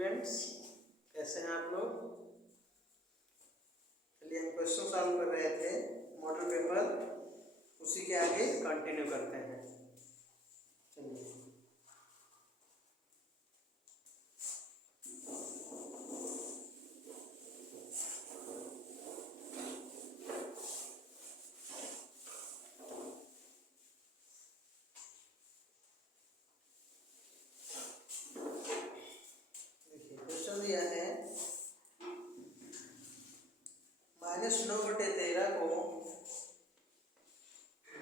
Students, कैसे हैं आप लोग। चलिए हम क्वेश्चन सॉल्व कर रहे थे मॉडल पेपर, उसी के आगे कंटिन्यू करते हैं। चलिए क्वेश्चन दिया है -9/13 को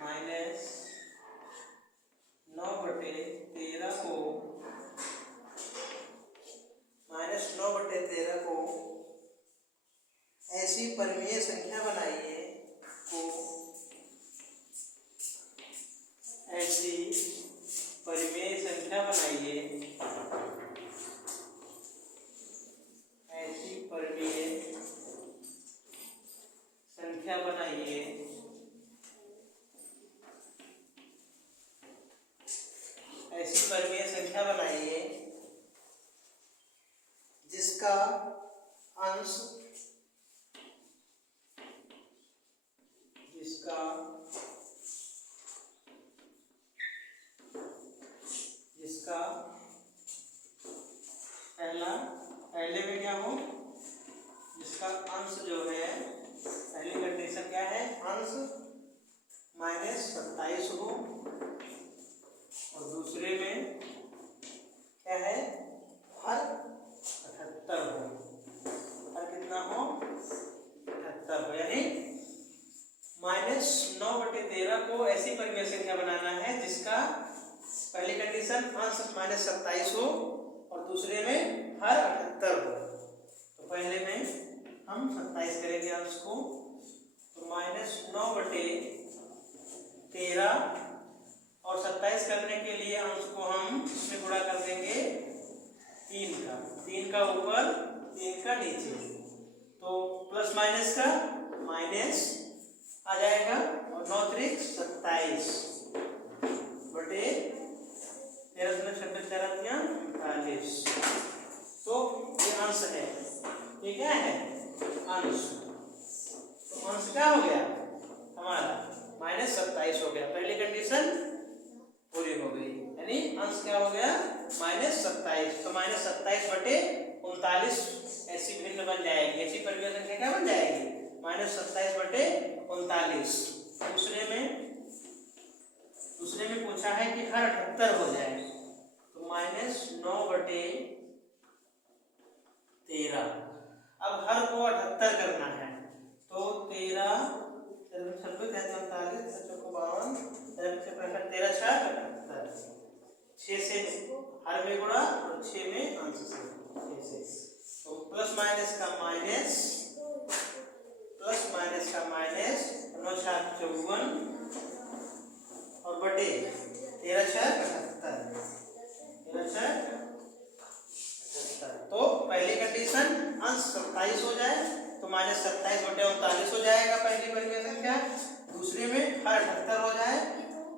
-9/13 को ऐसी परिमेय संख्या बनाइए को ऐसी परिमेय संख्या बनाइए ऐसी परिमेय संख्या बनाइए ऐसी परिमेय संख्या बनाइए जिसका अंश पहले में क्या हो, जिसका अंश जो है, पहली कंडीशन क्या है, अंश -27 हो और दूसरे में क्या है, हर 78 हो। हर कितना हो, 78 हो। यानी -9/13 को ऐसी परिमेय संख्या बनाना है जिसका पहली कंडीशन अंश -27 हो और दूसरे में हर 78 हो। तो पहले में हम 27 करेंगे अंश को, तो -9/13 और 27 करने के लिए अंश को हम इसमें गुणा कर देंगे 3 का ऊपर 3 का नीचे, तो प्लस माइनस का माइनस आ जाएगा और 9 त्रिक 27 बटे 13 तो ये अंश है। ये क्या है, अंश। तो अंश क्या हो गया हमारा, -27 हो गया। पहली कंडीशन पूरी हो गई, यानी अंश क्या हो गया, -27। तो -27/39 ऐसी भिन्न बन जाएगी, ऐसी परिमेय संख्या क्या बन जाएगी, -27/39। दूसरे में पूछा है कि हर 78 हो जाए, तो -9/13। अब हर को 78 करना है, तो 13 56 6 से हर में गुणा और 6 में अंश से 6 से, तो प्लस माइनस का माइनस 9 × 7 = 54 और बटे 13 × 6 = 78। तो पहली कंडीशन अंश 27 हो जाए तो -27/39 हो जाएगा पहली परिमेय संख्या। दूसरे में हर 78 हो जाए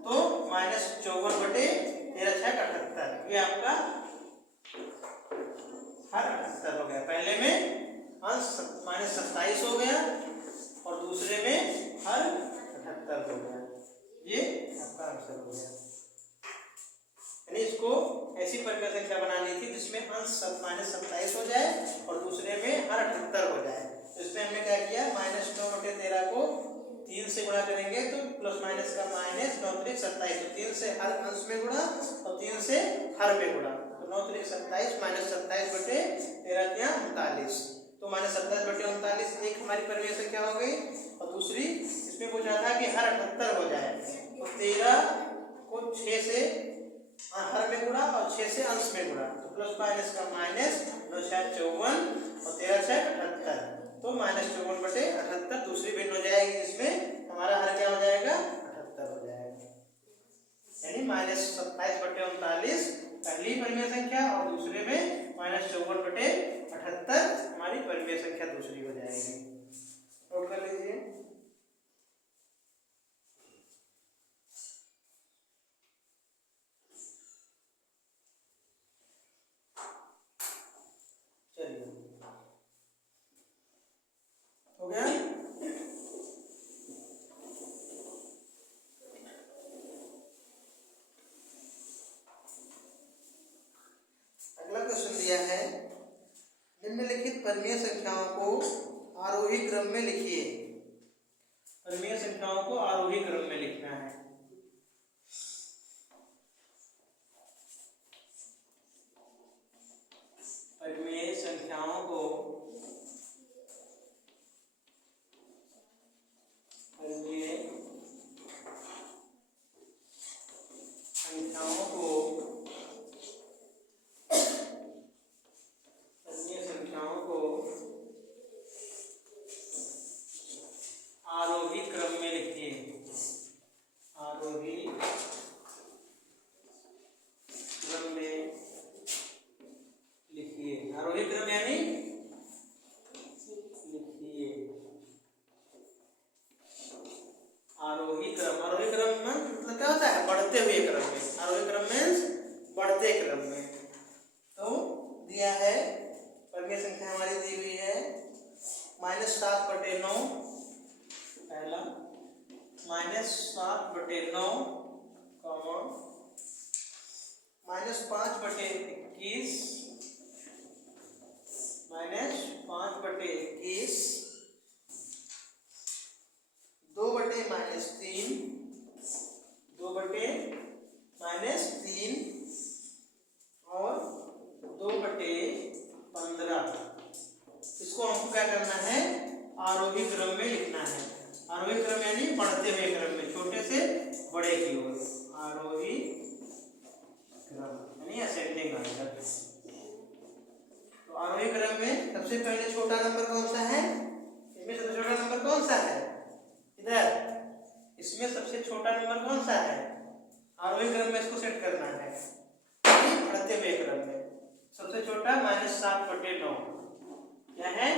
तो -54/13 × 6 = 78। ये आपका हर 78 हो गया। पहले में अंश -27 हो गया और दूसरे में हर 78 हो गया। ये आपका आंसर हो गया। यानी इसको ऐसी परिमेय संख्या बनानी थी जिसमें अंश -27 हो जाए और दूसरे में हर 78 हो जाए। तो इसमें हमने क्या किया, -9/13 को 3 से गुणा करेंगे तो प्लस माइनस का माइनस 9 त्रिक 27, तो 3 से हर अंश में गुणा और 3 से हर में गुणा, तो 9 त्रिक 27 -27/13 तो -27/39 एक हमारी परिमेय संख्या हो गई। और दूसरी इसमें पूछा था कि हर 78 हो जाए, तो 13 को 6 से हर में गुणा और 6 से अंश में गुणा, तो प्लस माइनस का माइनस 9 × 7 = 54 और 13 × 6 = 78, तो -54/78 दूसरी भिन्न हो जाएगी, जिसमें हमारा हर क्या हो जाएगा, 78 हो जाएगा। यानी -27/39 पहली परिमेय संख्या और दूसरे में -54/78 हमारी परिमेय संख्या दूसरी हो जाएगी। नोट कर लीजिए। हो गया। अगला क्वेश्चन दिया है, निम्नलिखित परिमेय संख्याओं को आरोही क्रम में लिखिए। परिमेय संख्याओं को आरोही क्रम में लिखना है। परिमेय संख्याओं को आरोही क्रम में लिखिए। आरोही क्रम में लिखिए। आरोही क्रम यानी लिखिए। आरोही क्रम, आरोही क्रम में मतलब क्या होता है? बढ़ते हुए क्रम में। आरोही क्रम में बढ़ते क्रम में। तो दिया है परिमेय संख्या हमारी दी हुई है -7/9 पहला, -7/9 -5/21 -5/21 2/-3 2/-3 और 2/15। इसको हमको क्या करना है? आरोही क्रम में लिखना है। आरोही क्रम यानी बढ़ते हुए क्रम में, छोटे से बड़े की ओर। आरोही क्रम यानी असेंडिंग ऑर्डर। तो आरोही क्रम में सबसे पहले छोटा नंबर कौन सा है? इसमें सबसे छोटा नंबर कौन सा है? इधर इसमें सबसे छोटा नंबर कौन सा है? आरोही क्रम में इसको सेट करना है, बढ़ते हुए क्रम में। सबसे छोटा -7/9 क्या है?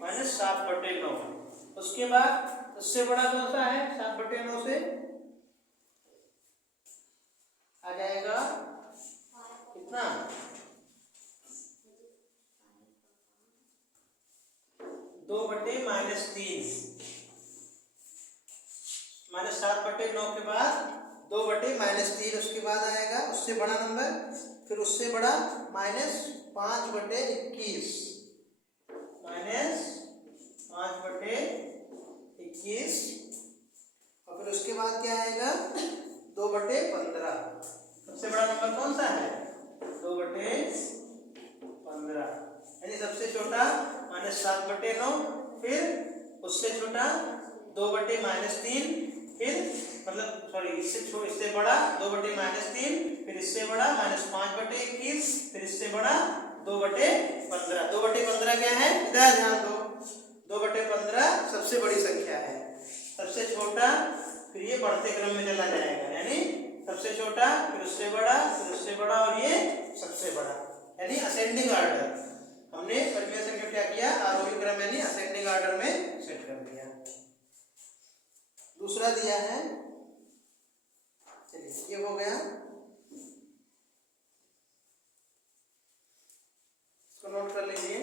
-7/9। उसके बाद उससे बड़ा कौन सा है? 7/9 से आ जाएगा कितना? 2/-3 -7/9 के बाद 2/-3 उसके बाद आएगा। उससे बड़ा नंबर, फिर उससे बड़ा -5/21 -5/21 और फिर उसके बाद क्या आएगा? 2/15। सबसे बड़ा नंबर कौन सा है? 2/15 यानी सबसे छोटा -7/9, फिर उससे छोटा 2/-3, फिर मतलब सॉरी इससे बड़ा 2/-3, फिर इससे बड़ा -5/21, फिर इससे बड़ा 2/15। 2/15 क्या है? इधर ध्यान दो। 2/15 सबसे बड़ी संख्या है। सबसे छोटा, फिर ये बढ़ते क्रम में चला जाएगा, यानी सबसे छोटा, फिर उससे बड़ा, फिर उससे बड़ा और ये सबसे बड़ा, यानी असेंडिंग ऑर्डर। हमने परिमेय संख्या क्या किया? आरोही क्रम यानी असेंडिंग ऑर्डर में सेट कर दिया। दूसरा दिया है, चलिए ये हो गया। इसको नोट कर लीजिए।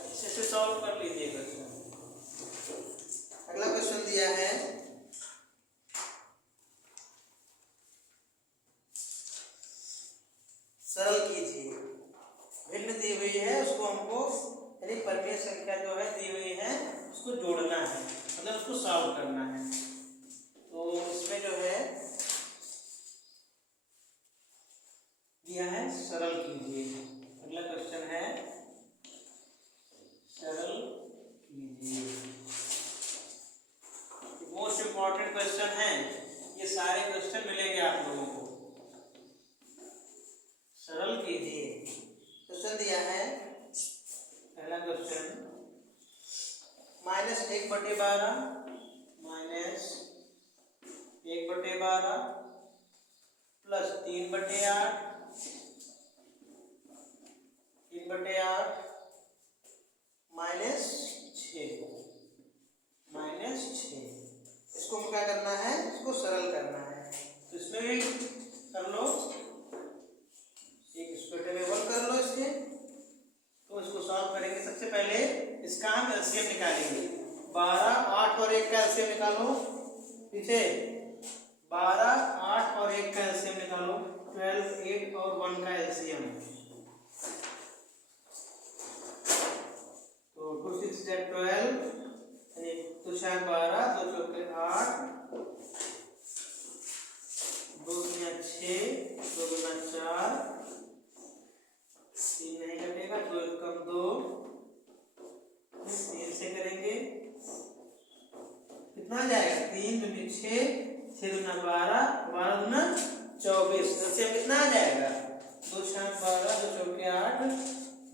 अच्छे से सॉल्व कर लीजिए क्वेश्चन। अगला क्वेश्चन दिया है, सरल कीजिए। भिन्न दी हुई है, उसको हमको यानी परिमेय संख्या जो है दी हुई है उसको जोड़ना है, मतलब उसको सॉल्व करना है। तो इसमें जो है दिया है सरल कीजिए। अगला क्वेश्चन है सरल कीजिए। मोस्ट इंपॉर्टेंट क्वेश्चन है, ये सारे क्वेश्चन मिलेंगे आप लोगों को। सरल कीजिए क्वेश्चन दिया है। पहला क्वेश्चन -1/12 -1/12 प्लस 3/8 -6 एलसीएम निकालेंगे। 12, 8 और 1 का एलसीएम निकालो। पीछे 12, 8 और 1 का एलसीएम निकालो। 12, 8 और 1 का एलसीएम। तो 2 6 12 यानी 2 4 12, 2 चौके 8, 2 दूनी 6, 2 दूना 4, 3 नहीं कटेगा, 2 1 कम 2, 3 से करेंगे कितना आ जाएगा? 3 दूनी 6, 6 दूना 12, 12 दूना 24। इससे कितना आ जाएगा? 2 6 12, 2 चौके 8,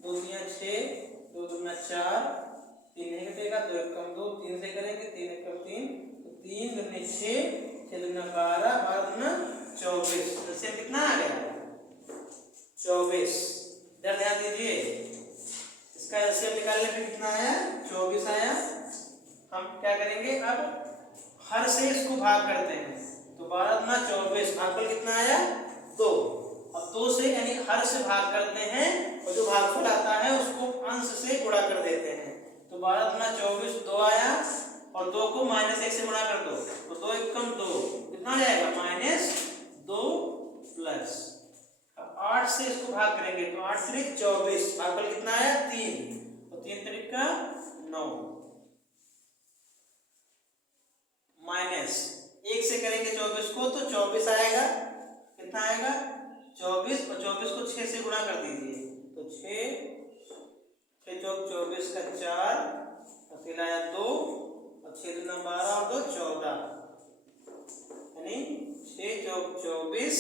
2 दूनी 6, 2 दूना 4, 3 नहीं कटेगा, 2 1 कम 2, 3 से करेंगे, 3 1 कम 3, तो 3 दूनी 6, 6 दूना 12, 12 दूना 24। इससे कितना आ गया? 24। इधर ध्यान दीजिए, इसका एलसीएम निकालने पे कितना आया? 24 आया। हम क्या करेंगे? अब हर से इसको भाग करते हैं, तो 12 दूना 24, भागफल कितना आया? 2। अब 2 से यानी हर से भाग करते हैं और जो भागफल आता है उसको अंश से गुणा कर देते हैं। तो 12 दूना 24 2 आया और 2 को -1 से गुणा कर दो, तो 2 1 कम 2, कितना आ जाएगा? -2 प्लस। अब 8 से इसको भाग करेंगे, तो 8 3 24, भागफल कितना आया? 3, और 3 3 का 9, माइनस 1 से करेंगे 24 को, तो 24 आएगा। कितना आएगा? 24, और 24 को 6 से गुणा कर दीजिए, तो 6 6 चौक 24 का 4, और 3 आया 2, और 6 दूना 12 और 2 14, यानी 6 चौक 24,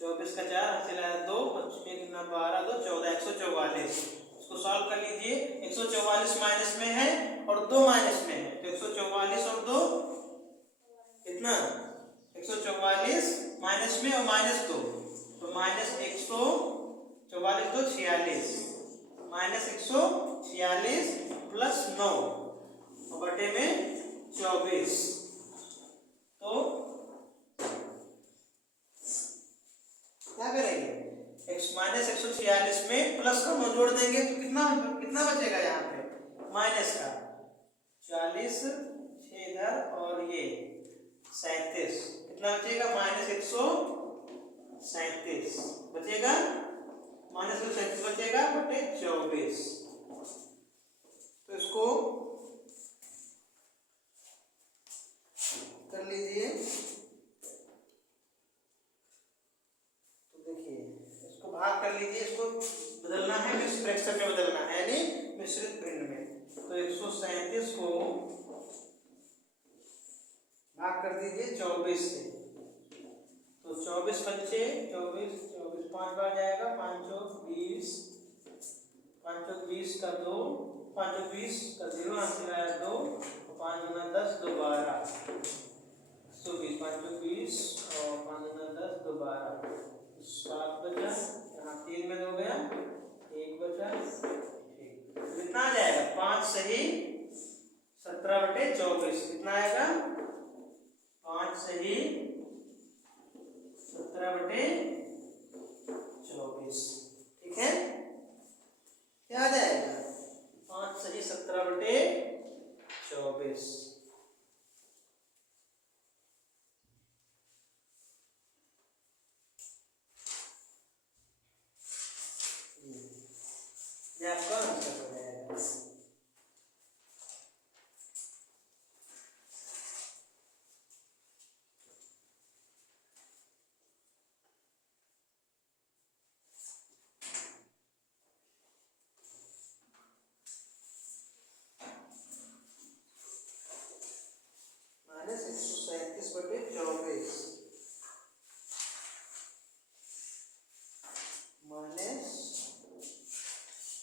24 का 4, और 3 आया 2, और 6 दूना 12 2 14, 144। इसको सॉल्व कर लीजिए। 144 माइनस में है और 2 माइनस में है, तो 144 और 2 कितना? 144 माइनस में और -2, तो -144 2 46, -146 प्लस 9 और बटे में 24। तो क्या करेंगे? -146 में प्लस का 9 जोड़ देंगे, तो कितना कितना बचेगा? यहाँ पे माइनस का 40, 6 इधर और ये 37, कितना बचेगा? -137 बचेगा, -137 बचेगा बटे 24। तो इसको कर लीजिए। तो देखिए, इसको भाग कर लीजिए, इसको बदलना है, मिश्र फ्रैक्शन में बदलना है, यानी मिश्रित भिन्न में। तो 137 को भाग कर दीजिए 24 से, तो 24 बच्चे 24 24 5 बार जाएगा, 5 चौक 20, 5 चौक 20 का 2, 5 चौक 20 का 0, आंसर आया 2, और 5 दूना 10 2 12, 120, 5 चौक 20 और 5 दूना 10 2 12, 7 बचा, यहाँ 3 में 2 गया, 1 बचा, ठीक। कितना आ जाएगा? 5 सही 17 बटे 24, कितना आएगा? 5 सही 17 बटे 24, ठीक है? क्या आ जाएगा? 5 सही 17 बटे 24। ये आपका आंसर हो जाएगा। -137 बटे 24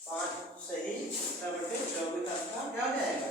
-5 सही 17 बटे 24, आपका क्या हो जाएगा?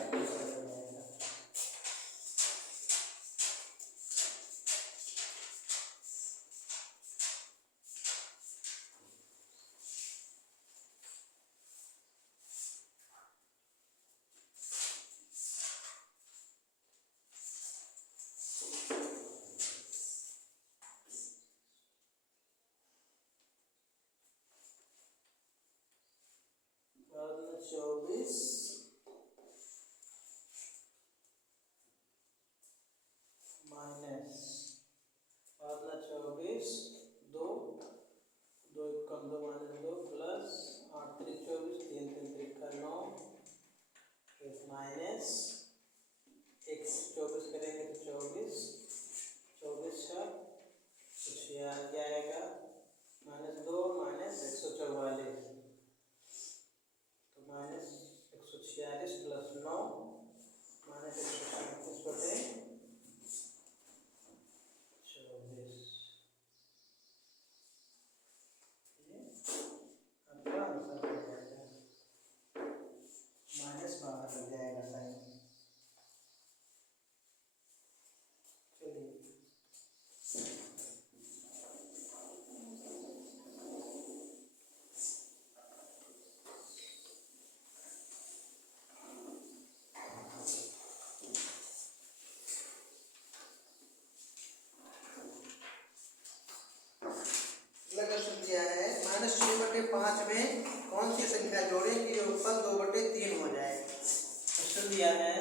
संख्या जोड़े कि योगफल 2/3 हो जाए। क्वेश्चन दिया है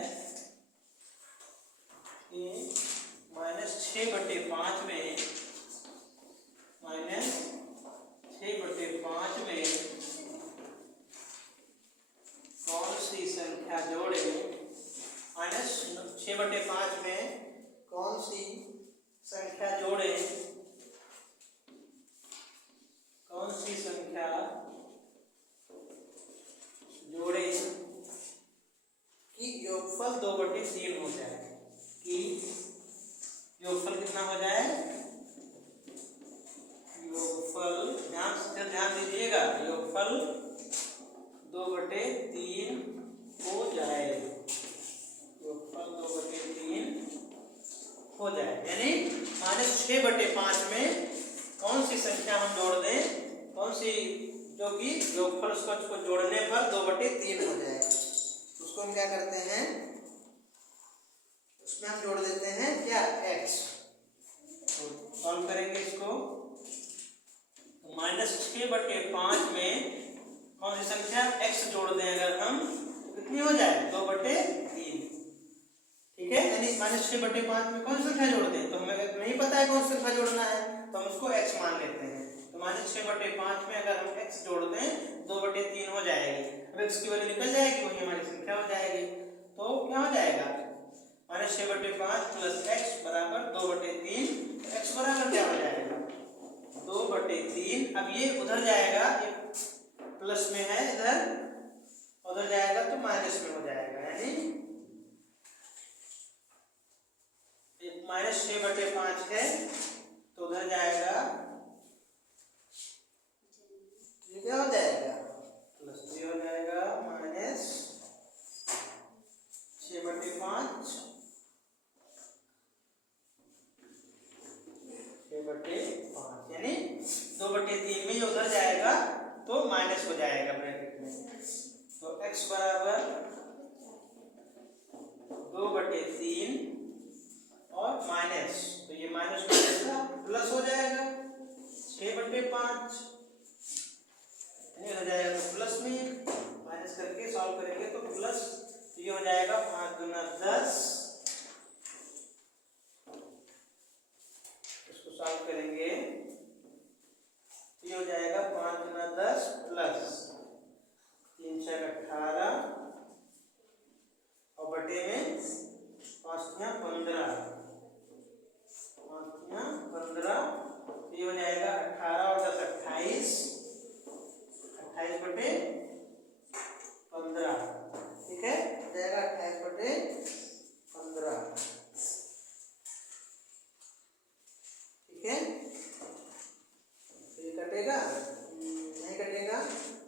कि -6/5 में कौन सी संख्या जोड़े, -6/5 में कौन सी संख्या जोड़े, कौन सी संख्या जोड़े कि योगफल 2/3 हो जाए, कि योगफल कितना हो जाए, योगफल ध्यान दीजिएगा, योगफल 2/3 हो जाए, योगफल 2/3 हो जाए। यानी -6/5 में कौन सी संख्या हम जोड़ दें, कौन सी जो कि योगफल उसको जोड़ने पर 2/3 हो जाए। उसको हम क्या करते हैं, उसमें हम जोड़ देते हैं क्या, x। तो सॉल्व करेंगे इसको। -6/5 में कौन सी संख्या x जोड़ दें अगर हम, तो कितनी हो जाए, 2/3। ठीक है, यानी -6/5 में कौन सी संख्या जोड़ दें, तो हमें नहीं पता है कौन सी संख्या जोड़ना है, तो हम उसको x मान लेते हैं। तो -6/5 में अगर हम x जोड़ दें 2/3 हो जाएगी। अब x की वैल्यू निकल जाएगी, वही हमारी संख्या हो जाएगी। तो क्या हो जाएगा, -6/5 + x बराबर 2/3। x बराबर क्या हो जाएगा, 2/3। अब ये उधर जाएगा, ये प्लस में है, इधर उधर जाएगा तो माइनस में हो जाएगा। यानी -6/5 है तो उधर जाएगा, ये क्या हो जाएगा, प्लस ये हो जाएगा, -6/5 यानी 2/3 में ये उधर जाएगा तो माइनस हो जाएगा ब्रैकेट में। तो x बराबर 2/3 और माइनस, तो ये माइनस का प्लस हो जाएगा 6/5, हो जाएगा तो प्लस में, माइनस करके सॉल्व करेंगे तो प्लस, तो ये हो जाएगा 5 × 10। इसको सॉल्व करेंगे तो ये हो जाएगा 5 × 10 प्लस 3 × 18 और बटे में 5 × 15, 5 × 15, ये हो जाएगा 18 और 10 28, 28/15। ठीक है, हो जाएगा 28/15। ठीक है, तो ये कटेगा नहीं, कटेगा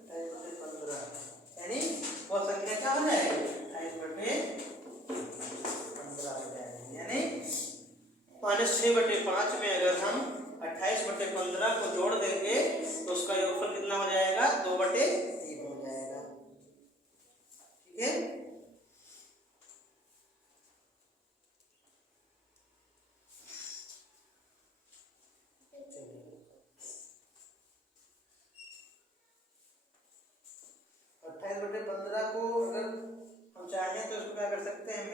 28/15, यानी वो संख्या क्या हो जाएगी, 28/15 हो जाएगी। यानी -6/5 में अगर हम 28/15 को जोड़ देंगे तो उसका योगफल कितना हो जाएगा, 2/3 हो जाएगा। ठीक है, को अगर हम चाहें तो इसको क्या कर सकते हैं,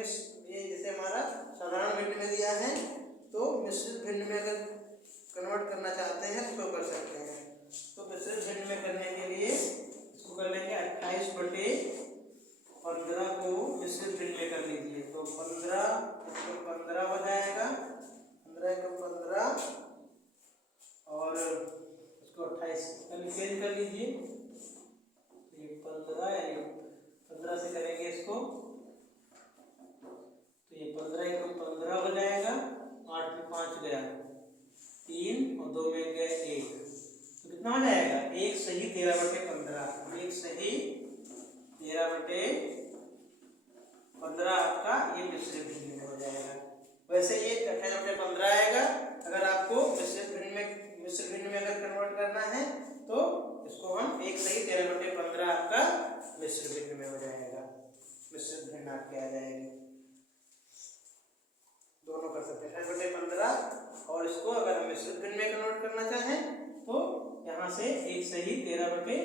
ये जैसे हमारा साधारण भिन्न में दिया है, तो मिश्रित भिन्न में अगर कन्वर्ट करना चाहते हैं तो कर सकते हैं। तो मिश्रित भिन्न में करने के लिए इसको कर लेंगे 28/15 को मिश्रित भिन्न में कर लीजिए, तो 15 हो जाएगा, 15 × 15 और इसको 28 चेंज कर लीजिए, ये 15, यानी 15 से करेंगे इसको तो ये 15 × 15 हो जाएगा, 8 में 5 गया 3 और 2 में गए 1, तो कितना हो जाएगा, 1 सही 13/15, 1 सही 13/15 आपका ये मिश्रित भिन्न में हो जाएगा। वैसे ये 28/15 आएगा। अगर आपको मिश्रित भिन्न में अगर कन्वर्ट करना है तो इसको हम 1 सही 13/15 आपका मिश्रित भिन्न में हो जाएगा, मिश्रित भिन्न आपके आ जाएगी। दोनों कर सकते हैं 28/15, और इसको अगर हम मिश्रित भिन्न में कन्वर्ट करना चाहें तो यहाँ से 1 सही 13/15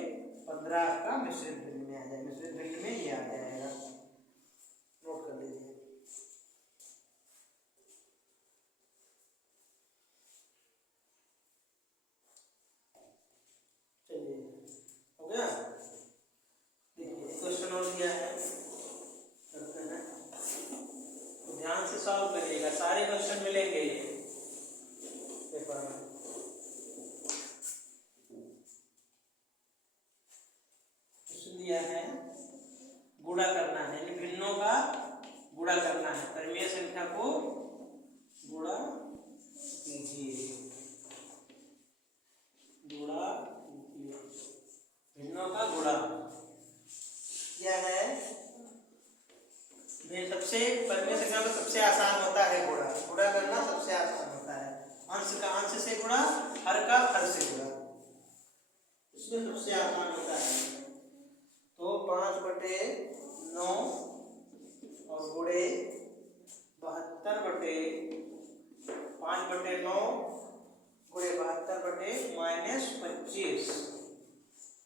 15 आपका मिश्रित भिन्न में आ जाएगा, मिश्रित भिन्न में ये आ जाएगा, नोट कर लीजिए। चलिए हो गया। देखिए क्वेश्चन और दिया है, करते हैं, तो ध्यान से सॉल्व करिएगा, सारे क्वेश्चन मिलेंगे ये पेपर में। दिया है गुणा करना है, यानी भिन्नों का गुणा करना है, परिमेय संख्या को गुणा कीजिए, गुणा कीजिए, भिन्नों का गुणा। यह है सबसे परिमेय संख्या में सबसे आसान होता है गुणा, गुणा करना सबसे आसान होता है। अंश का अंश से गुणा, हर का हर से गुणा, इसमें सबसे आसान होता है। तो 5/9 और गुणे 72/5/9 गुणे 72/-25।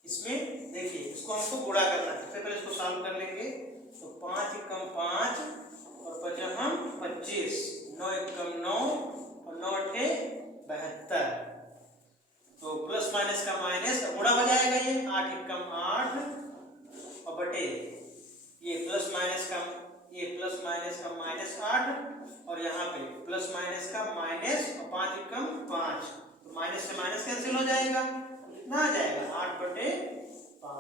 इसमें देखिए इसको हमको गुणा करना है, सबसे पहले इसको सॉल्व कर लेंगे। तो 5 एकम 5 और 5 हम 25, 9 एकम 9 और 9 अठे 72। तो प्लस माइनस का माइनस गुणा हो जाएगा, ये 8 एकम 8 और बटे ये प्लस माइनस का -8 और यहाँ पे प्लस माइनस का माइनस और 5 एकम 5, तो माइनस से माइनस कैंसिल हो जाएगा, कितना आ जाएगा 8/5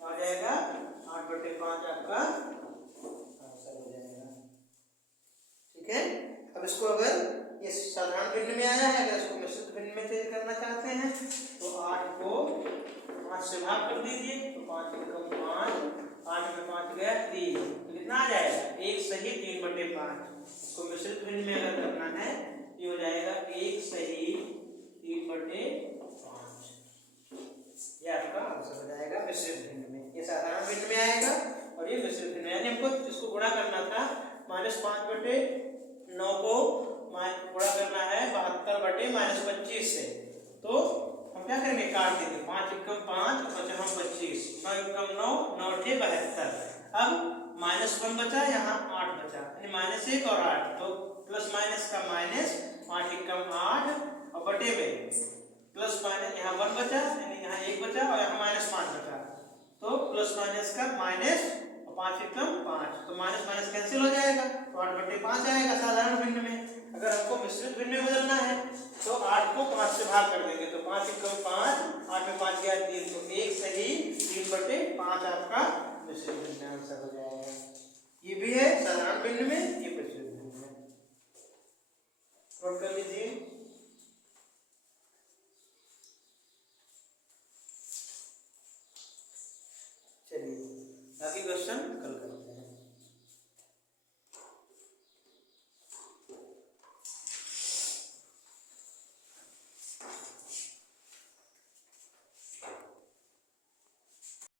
आ जाएगा, 8/5 आपका आंसर हो जाएगा। ठीक है, अब इसको अगर ये साधारण भिन्न में आया है, अगर इसको मिश्रित भिन्न में चेंज करना चाहते हैं तो 8 को 5 से भाग कर दीजिए, तो 5 एकम 5, 8 में 5 गया 3, तो कितना आ जाएगा 1 सही 3/5। इसको मिश्रित भिन्न में अगर करना है ये हो जाएगा 1 सही 3/5, ये आपका आंसर हो जाएगा मिश्रित भिन्न में। ये साधारण भिन्न में आएगा और ये मिश्रित भिन्न, यानी हमको इसको गुणा करना था, -5/9 को गुणा करना है 72/-25 से, तो हम क्या करेंगे, काट देंगे, 5 एकम 5 और 5 हम 25, 9 एकम 9, 9 अठे 72। अब -1 बचा, यहाँ 8 बचा, यानी -1 और 8, तो प्लस माइनस का माइनस, 8 एकम 8 और बटे में प्लस माइनस, यहाँ 1 बचा, यानी यहाँ 1 बचा और यहाँ -5 बचा, तो प्लस माइनस का माइनस और 5 एकम 5, तो माइनस माइनस कैंसिल हो जाएगा, तो 8/5 आएगा साधारण भिन्न में। अगर हमको मिश्रित भिन्न में बदलना है तो 8 को 5 से भाग कर देंगे, तो 5 एकम 5, 8 में 5 गया 3, तो 1 सही 3/5 आपका मिश्रित भिन्न आंसर हो जाएगा। ये भी है साधारण भिन्न में, ये मिश्रित भिन्न में, नोट कर लीजिए। चलिए बाकी क्वेश्चन कल